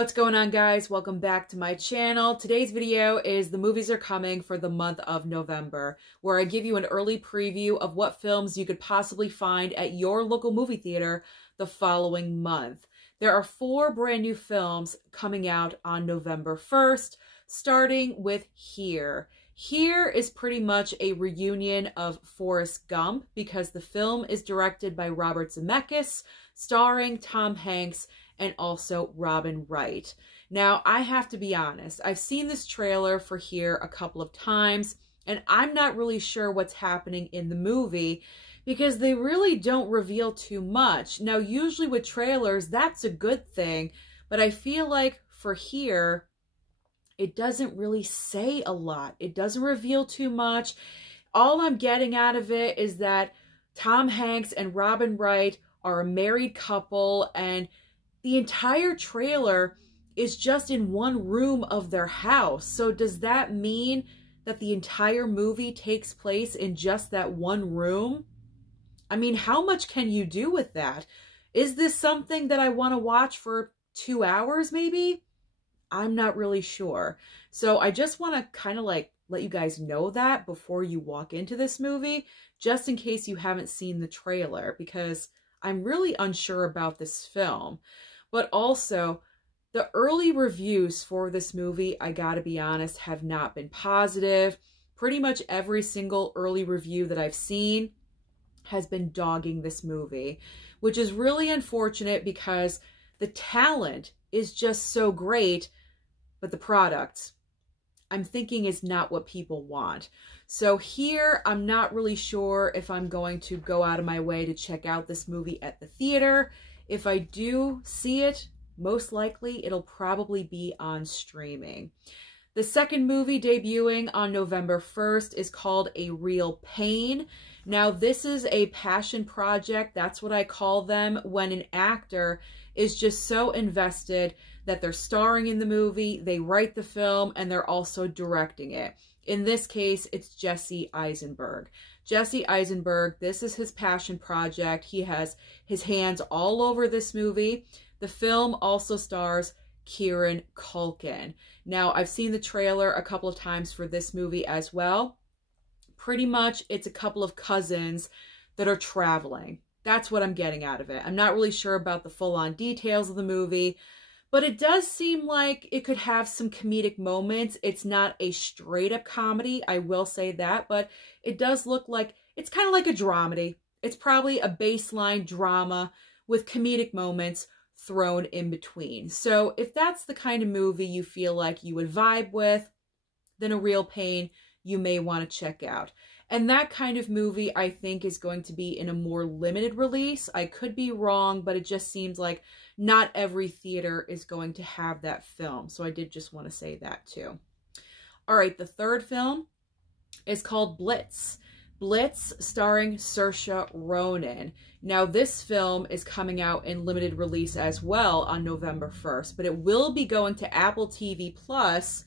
What's going on, guys? Welcome back to my channel. Today's video is the movies are coming for the month of November, where I give you an early preview of what films you could possibly find at your local movie theater the following month. There are 4 brand new films coming out on November 1st, starting with Here. Here is pretty much a reunion of Forrest Gump because the film is directed by Robert Zemeckis, starring Tom Hanks and also Robin Wright. Now, I have to be honest, I've seen this trailer for Here a couple of times, and I'm not really sure what's happening in the movie because they really don't reveal too much. Now, usually with trailers, that's a good thing, but I feel like for Here, it doesn't really say a lot. It doesn't reveal too much. All I'm getting out of it is that Tom Hanks and Robin Wright are a married couple, and the entire trailer is just in one room of their house. So does that mean that the entire movie takes place in just that one room? I mean, how much can you do with that? Is this something that I want to watch for 2 hours maybe? I'm not really sure. So I just want to kind of like let you guys know that before you walk into this movie, just in case you haven't seen the trailer, because I'm really unsure about this film. But also, the early reviews for this movie, I gotta be honest, have not been positive. Pretty much every single early review that I've seen has been dogging this movie, which is really unfortunate because the talent is just so great, but the product, I'm thinking, is not what people want. So Here, I'm not really sure if I'm going to go out of my way to check out this movie at the theater. If I do see it, most likely it'll probably be on streaming. The second movie debuting on November 1st is called A Real Pain. Now, this is a passion project. That's what I call them when an actor is just so invested that they're starring in the movie, they write the film, and they're also directing it. In this case, it's Jesse Eisenberg. Jesse Eisenberg, this is his passion project. He has his hands all over this movie. The film also stars Kieran Culkin. Now, I've seen the trailer a couple of times for this movie as well. Pretty much, it's a couple of cousins that are traveling. That's what I'm getting out of it. I'm not really sure about the full-on details of the movie, but it does seem like it could have some comedic moments. It's not a straight-up comedy, I will say that, but it does look like it's kind of like a dramedy. It's probably a baseline drama with comedic moments thrown in between. So if that's the kind of movie you feel like you would vibe with, then A Real Pain you may want to check out. And that kind of movie, I think, is going to be in a more limited release. I could be wrong, but it just seems like not every theater is going to have that film. So I did just want to say that too. All right, the third film is called Blitz. Blitz, starring Saoirse Ronan. Now, this film is coming out in limited release as well on November 1st, but it will be going to Apple TV Plus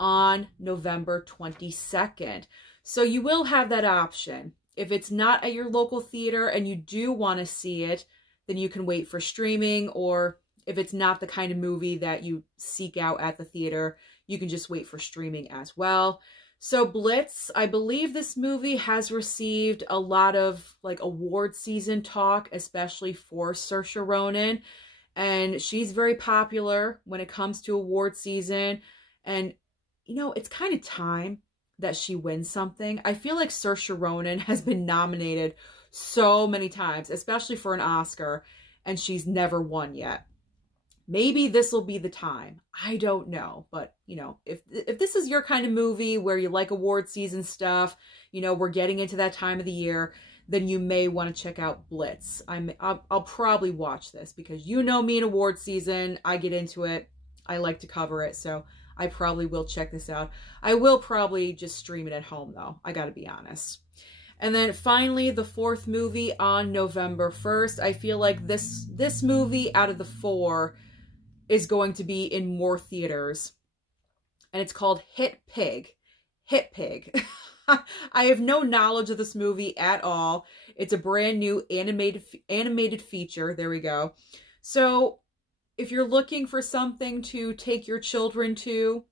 on November 22nd. So you will have that option. If it's not at your local theater and you do want to see it, then you can wait for streaming, or if it's not the kind of movie that you seek out at the theater, you can just wait for streaming as well. So Blitz, I believe this movie has received a lot of like award season talk, especially for Saoirse Ronan, and she's very popular when it comes to award season. And you know, it's kind of time that she wins something. I feel like Saoirse Ronan has been nominated so many times, especially for an Oscar, and she's never won yet. Maybe this will be the time. I don't know. But, you know, if this is your kind of movie where you like award season stuff, you know, we're getting into that time of the year, then you may want to check out Blitz. I'll probably watch this because you know me in award season. I get into it. I like to cover it. So I probably will check this out. I will probably just stream it at home, though. I gotta be honest. And then finally, the fourth movie on November 1st. I feel like this movie out of the 4 is going to be in more theaters. And it's called Hitpig. Hitpig. I have no knowledge of this movie at all. It's a brand new animated feature. There we go. So if you're looking for something to take your children to,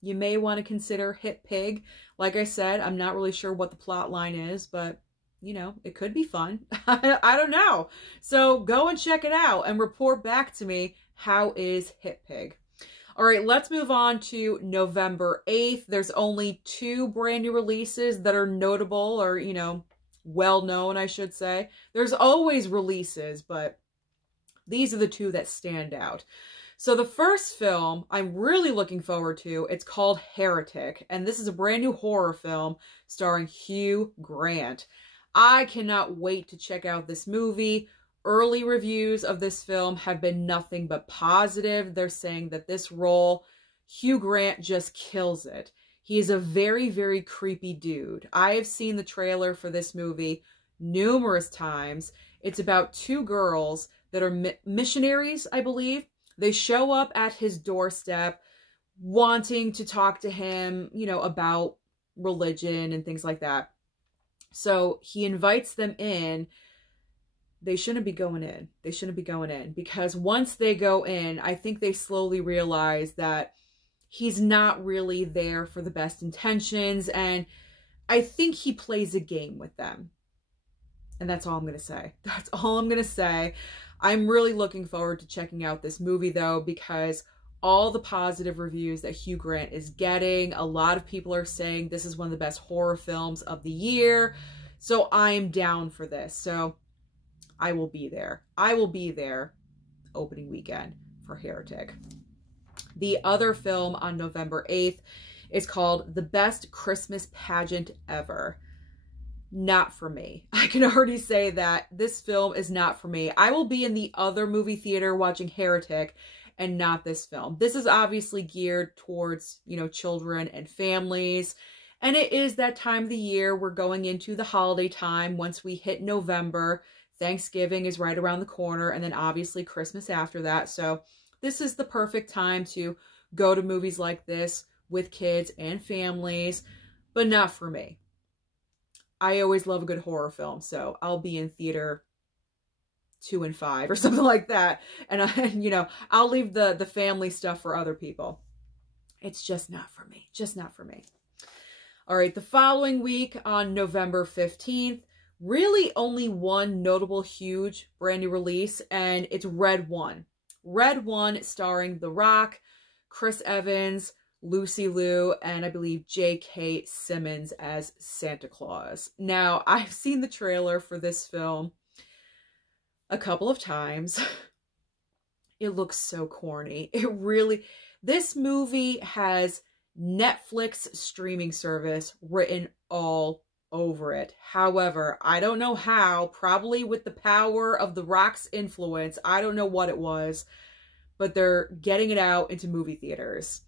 you may want to consider Hitpig. Like I said, I'm not really sure what the plot line is, but, you know, it could be fun. I don't know. So go and check it out and report back to me, how is Hitpig? All right, let's move on to November 8th. There's only 2 brand new releases that are notable, or, you know, well-known, I should say. There's always releases, but these are the 2 that stand out. So the first film I'm really looking forward to, it's called Heretic, and this is a brand new horror film starring Hugh Grant. I cannot wait to check out this movie. Early reviews of this film have been nothing but positive. They're saying that this role, Hugh Grant just kills it. He is a very, very creepy dude. I have seen the trailer for this movie numerous times. It's about 2 girls that are missionaries, I believe. They show up at his doorstep wanting to talk to him, you know, about religion and things like that. So he invites them in. They shouldn't be going in. They shouldn't be going in, because once they go in, I think they slowly realize that he's not really there for the best intentions, and I think he plays a game with them. And that's all I'm going to say. That's all I'm going to say. I'm really looking forward to checking out this movie, though, because all the positive reviews that Hugh Grant is getting, a lot of people are saying this is one of the best horror films of the year. So I'm down for this. So I will be there. I will be there opening weekend for Heretic. The other film on November 8th is called The Best Christmas Pageant Ever. Not for me. I can already say that this film is not for me. I will be in the other movie theater watching Heretic and not this film. This is obviously geared towards, you know, children and families. And it is that time of the year. We're going into the holiday time. Once we hit November, Thanksgiving is right around the corner, and then obviously Christmas after that. So this is the perfect time to go to movies like this with kids and families, but not for me. I always love a good horror film, so I'll be in theater 2 and 5 or something like that. And you know, I'll leave the family stuff for other people. It's just not for me. Just not for me. All right, the following week on November 15th, really only one notable huge brand new release, and it's Red One. Red One starring The Rock, Chris Evans, Lucy Liu, and I believe J.K. Simmons as Santa Claus. Now, I've seen the trailer for this film a couple of times. It looks so corny. It really... This movie has Netflix streaming service written all over it. However, I don't know how, probably with the power of The Rock's influence, I don't know what it was, but they're getting it out into movie theaters.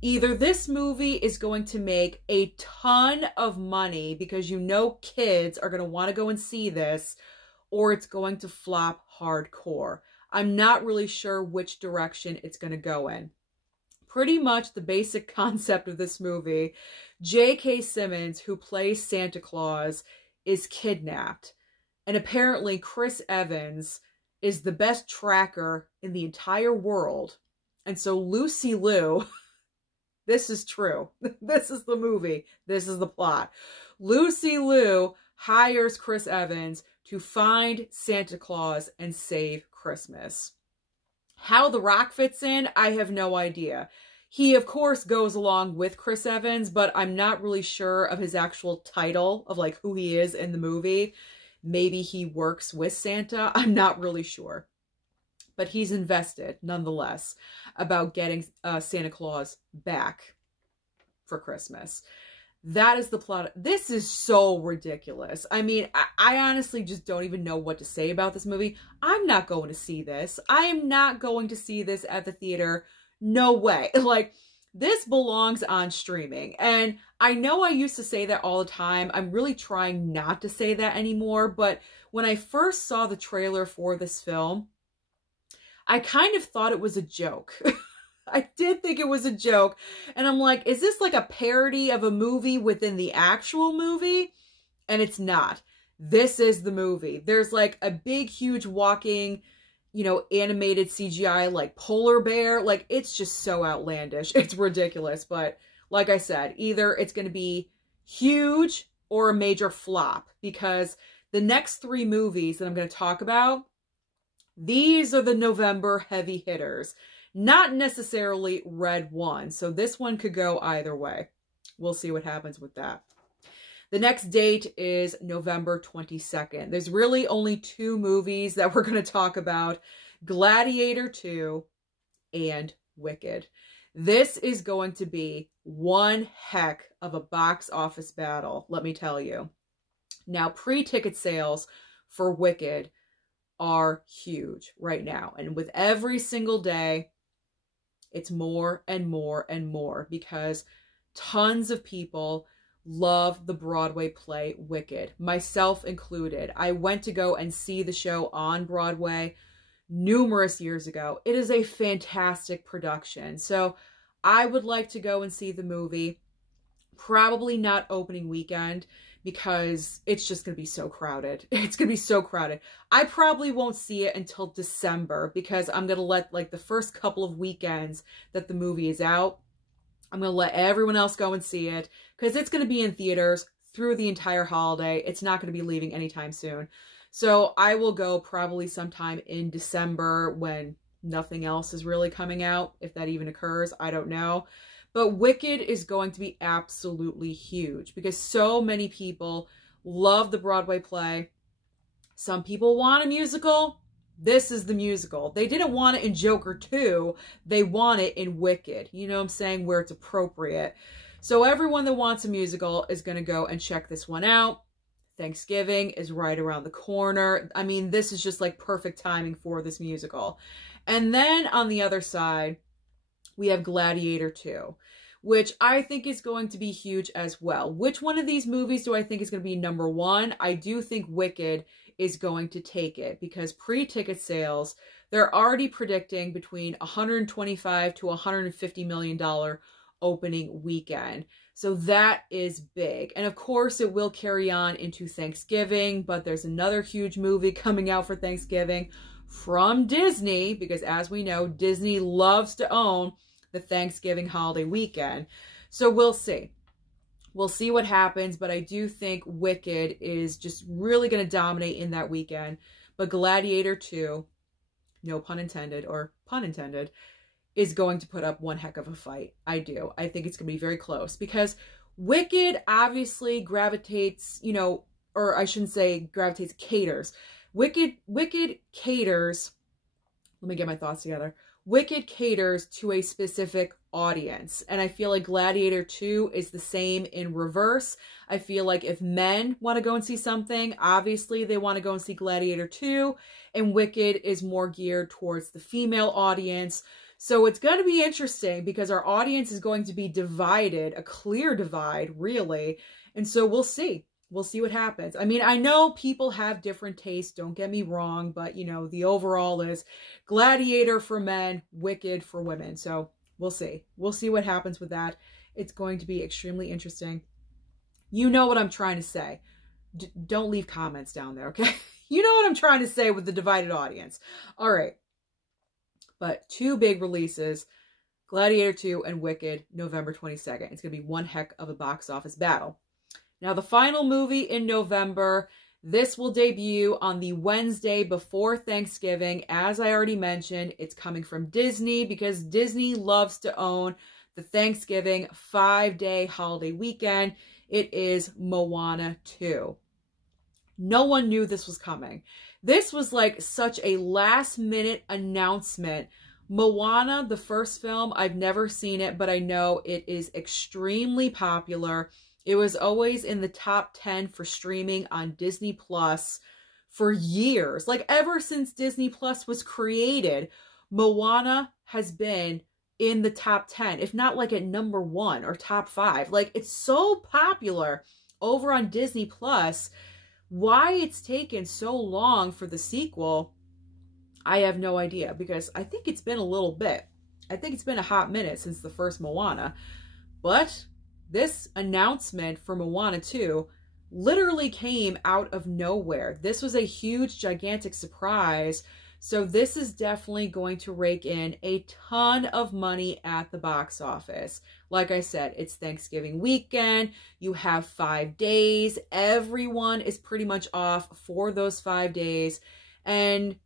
Either this movie is going to make a ton of money because you know kids are going to want to go and see this, or it's going to flop hardcore. I'm not really sure which direction it's going to go in. Pretty much the basic concept of this movie, J.K. Simmons, who plays Santa Claus, is kidnapped. And apparently Chris Evans is the best tracker in the entire world. And so Lucy Liu... This is true. This is the movie. This is the plot. Lucy Liu hires Chris Evans to find Santa Claus and save Christmas. How The Rock fits in, I have no idea. He, of course, goes along with Chris Evans, but I'm not really sure of his actual title, of like who he is in the movie. Maybe he works with Santa. I'm not really sure. But he's invested, nonetheless, about getting Santa Claus back for Christmas. That is the plot. This is so ridiculous. I mean, I honestly just don't even know what to say about this movie. I'm not going to see this. I am not going to see this at the theater. No way. Like, this belongs on streaming. And I know I used to say that all the time. I'm really trying not to say that anymore. But when I first saw the trailer for this film, I kind of thought it was a joke. I did think it was a joke. And I'm like, is this like a parody of a movie within the actual movie? And it's not. This is the movie. There's like a big, huge walking, you know, animated CGI like polar bear. Like, it's just so outlandish. It's ridiculous. But like I said, either it's going to be huge or a major flop, because the next 3 movies that I'm going to talk about, these are the November heavy hitters, not necessarily Red One. So this one could go either way. We'll see what happens with that. The next date is November 22nd. There's really only 2 movies that we're going to talk about: Gladiator 2 and Wicked. This is going to be one heck of a box office battle, let me tell you. Now, pre-ticket sales for Wicked are huge right now. And with every single day, it's more and more and more, because tons of people love the Broadway play Wicked, myself included. I went to go and see the show on Broadway numerous years ago. It is a fantastic production. So I would like to go and see the movie, probably not opening weekend, because it's just going to be so crowded. It's going to be so crowded. I probably won't see it until December, because I'm going to let, like, the first couple of weekends that the movie is out, I'm going to let everyone else go and see it, because it's going to be in theaters through the entire holiday. It's not going to be leaving anytime soon. So I will go probably sometime in December when nothing else is really coming out, if that even occurs. I don't know. But Wicked is going to be absolutely huge, because so many people love the Broadway play. Some people want a musical. This is the musical. They didn't want it in Joker 2. They want it in Wicked. You know what I'm saying? Where it's appropriate. So everyone that wants a musical is going to go and check this one out. Thanksgiving is right around the corner. I mean, this is just like perfect timing for this musical. And then on the other side, we have Gladiator 2, which I think is going to be huge as well. Which one of these movies do I think is going to be number 1? I do think Wicked is going to take it, because pre-ticket sales, they're already predicting between $125 to $150 million opening weekend. So that is big. And of course, it will carry on into Thanksgiving, but there's another huge movie coming out for Thanksgiving from Disney, because as we know, Disney loves to own the Thanksgiving holiday weekend. So we'll see. We'll see what happens, but I do think Wicked is just really going to dominate in that weekend. But Gladiator 2, no pun intended, or pun intended, is going to put up one heck of a fight. I do. I think it's going to be very close, because Wicked obviously gravitates, you know, or I shouldn't say gravitates, caters. Wicked caters, let me get my thoughts together. Wicked caters to a specific audience. And I feel like Gladiator 2 is the same in reverse. I feel like if men want to go and see something, obviously they want to go and see Gladiator 2. And Wicked is more geared towards the female audience. So it's going to be interesting, because our audience is going to be divided, a clear divide, really. And so we'll see. We'll see what happens. I mean, I know people have different tastes, don't get me wrong, but, you know, the overall is Gladiator for men, Wicked for women. So we'll see. We'll see what happens with that. It's going to be extremely interesting. You know what I'm trying to say. Don't leave comments down there, okay? You know what I'm trying to say with the divided audience. All right. But 2 big releases, Gladiator 2 and Wicked, November 22nd. It's going to be one heck of a box office battle. Now, the final movie in November, this will debut on the Wednesday before Thanksgiving. As I already mentioned, it's coming from Disney, because Disney loves to own the Thanksgiving 5-day holiday weekend. It is Moana 2. No one knew this was coming. This was like such a last-minute announcement. Moana, the first film, I've never seen it, but I know it is extremely popular. It was always in the top 10 for streaming on Disney Plus for years. Like, ever since Disney Plus was created, Moana has been in the top 10, if not like at number 1 or top 5. Like, it's so popular over on Disney Plus. Why it's taken so long for the sequel, I have no idea, because I think it's been a little bit. I think it's been a hot minute since the first Moana. But this announcement for Moana 2 literally came out of nowhere. This was a huge, gigantic surprise So this is definitely going to rake in a ton of money at the box office. Like I said, it's Thanksgiving weekend. You have 5 days. Everyone is pretty much off for those 5 days. And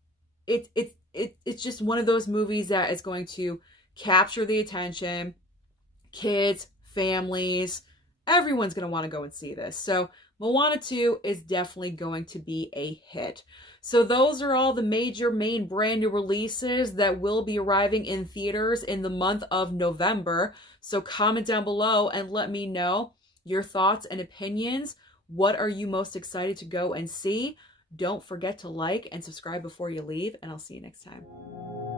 it's just one of those movies that is going to capture the attention. Kids, families, everyone's going to want to go and see this. So Moana 2 is definitely going to be a hit. So those are all the major main brand new releases that will be arriving in theaters in the month of November. So comment down below and let me know your thoughts and opinions. What are you most excited to go and see? Don't forget to like and subscribe before you leave, and I'll see you next time.